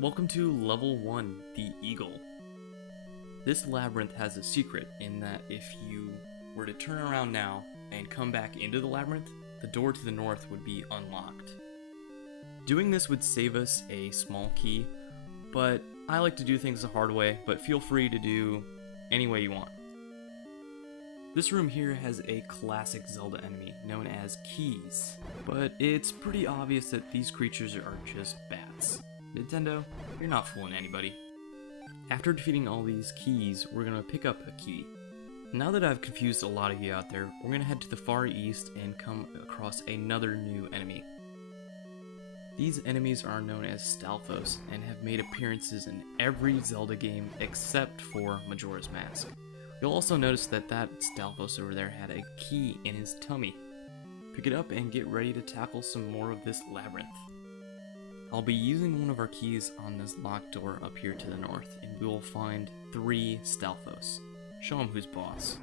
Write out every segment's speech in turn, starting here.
Welcome to Level 1, the Eagle. This labyrinth has a secret in that if you were to turn around now and come back into the labyrinth, the door to the north would be unlocked. Doing this would save us a small key, but I like to do things the hard way, but feel free to do any way you want. This room here has a classic Zelda enemy known as keys, but it's pretty obvious that these creatures are just bats. Nintendo, you're not fooling anybody. After defeating all these keys, we're gonna pick up a key. Now that I've confused a lot of you out there, we're gonna head to the far east and come across another new enemy. These enemies are known as Stalfos and have made appearances in every Zelda game except for Majora's Mask. You'll also notice that Stalfos over there had a key in his tummy. Pick it up and get ready to tackle some more of this labyrinth. I'll be using one of our keys on this locked door up here to the north, and we will find 3 Stalfos. Show them who's boss.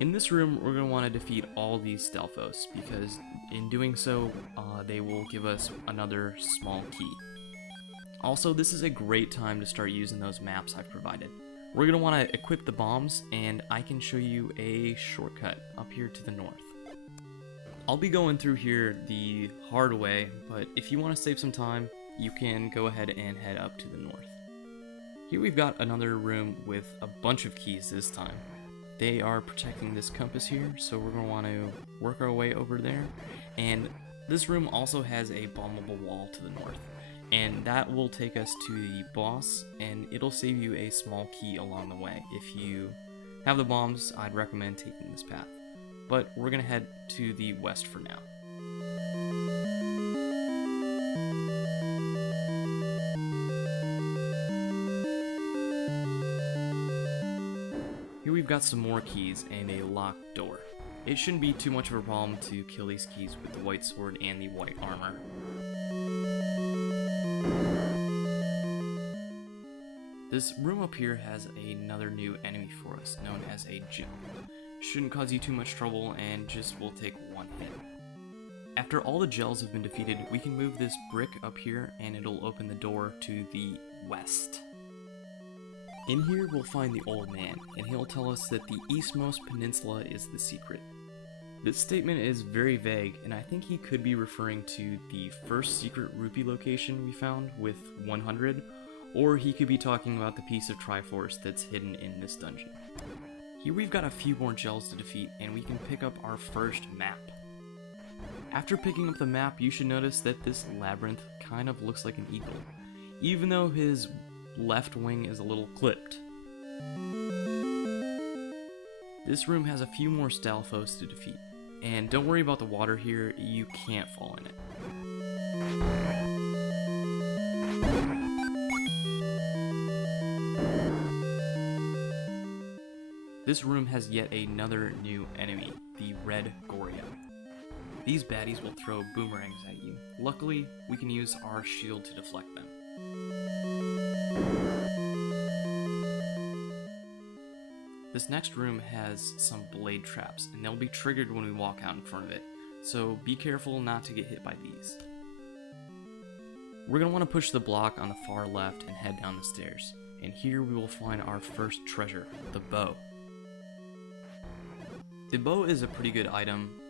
In this room, we're going to want to defeat all these Stalfos, because in doing so, they will give us another small key. Also, this is a great time to start using those maps I've provided. We're going to want to equip the bombs, and I can show you a shortcut up here to the north. I'll be going through here the hard way, but if you want to save some time, you can go ahead and head up to the north. Here we've got another room with a bunch of keys this time. They are protecting this compass here, so we're going to want to work our way over there. And this room also has a bombable wall to the north, and that will take us to the boss, and it'll save you a small key along the way. If you have the bombs, I'd recommend taking this path. But we're going to head to the west for now. Here we've got some more keys and a locked door. It shouldn't be too much of a problem to kill these keys with the white sword and the white armor. This room up here has another new enemy for us, known as a gem. Shouldn't cause you too much trouble and just will take one hit. After all the gels have been defeated, we can move this brick up here and it'll open the door to the west. In here we'll find the old man, and he'll tell us that the eastmost peninsula is the secret. This statement is very vague, and I think he could be referring to the first secret rupee location we found with 100, or he could be talking about the piece of Triforce that's hidden in this dungeon. Here we've got a few more gels to defeat, and we can pick up our first map. After picking up the map, you should notice that this labyrinth kind of looks like an eagle, even though his left wing is a little clipped. This room has a few more Stalfos to defeat, and don't worry about the water here, you can't fall in it. This room has yet another new enemy, the Red Goria. These baddies will throw boomerangs at you. Luckily, we can use our shield to deflect them. This next room has some blade traps, and they'll be triggered when we walk out in front of it, so be careful not to get hit by these. We're going to want to push the block on the far left and head down the stairs, and here we will find our first treasure, the bow. The bow is a pretty good item,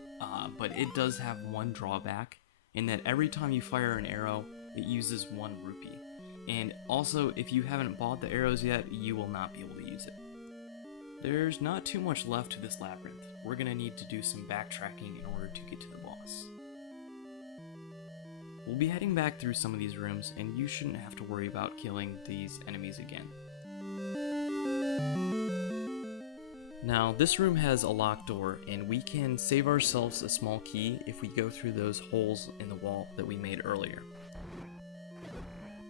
but it does have one drawback, in that every time you fire an arrow, it uses 1 rupee. And also, if you haven't bought the arrows yet, you will not be able to use it. There's not too much left to this labyrinth. We're going to need to do some backtracking in order to get to the boss. We'll be heading back through some of these rooms, and you shouldn't have to worry about killing these enemies again. Now, this room has a locked door, and we can save ourselves a small key if we go through those holes in the wall that we made earlier.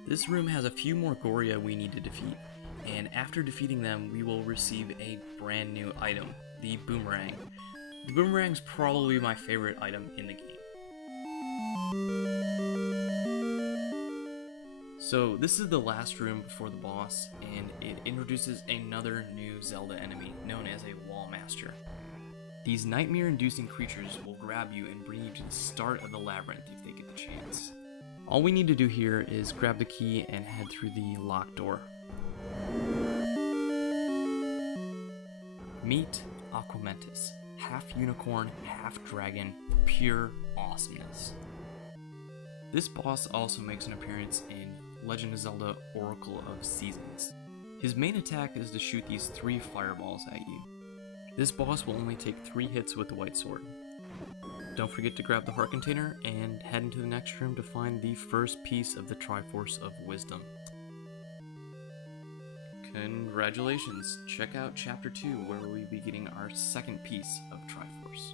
This room has a few more Goria we need to defeat, and after defeating them, we will receive a brand new item, the boomerang. The boomerang's probably my favorite item in the game. So this is the last room before the boss, and it introduces another new Zelda enemy known as a Wall Master. These nightmare-inducing creatures will grab you and bring you to the start of the labyrinth if they get the chance. All we need to do here is grab the key and head through the locked door. Meet Aquamentus, half unicorn, half dragon, pure awesomeness. This boss also makes an appearance in Legend of Zelda Oracle of Seasons. His main attack is to shoot these 3 fireballs at you. This boss will only take 3 hits with the white sword. Don't forget to grab the heart container and head into the next room to find the first piece of the Triforce of Wisdom. Congratulations! Check out Chapter 2 where we'll be getting our second piece of Triforce.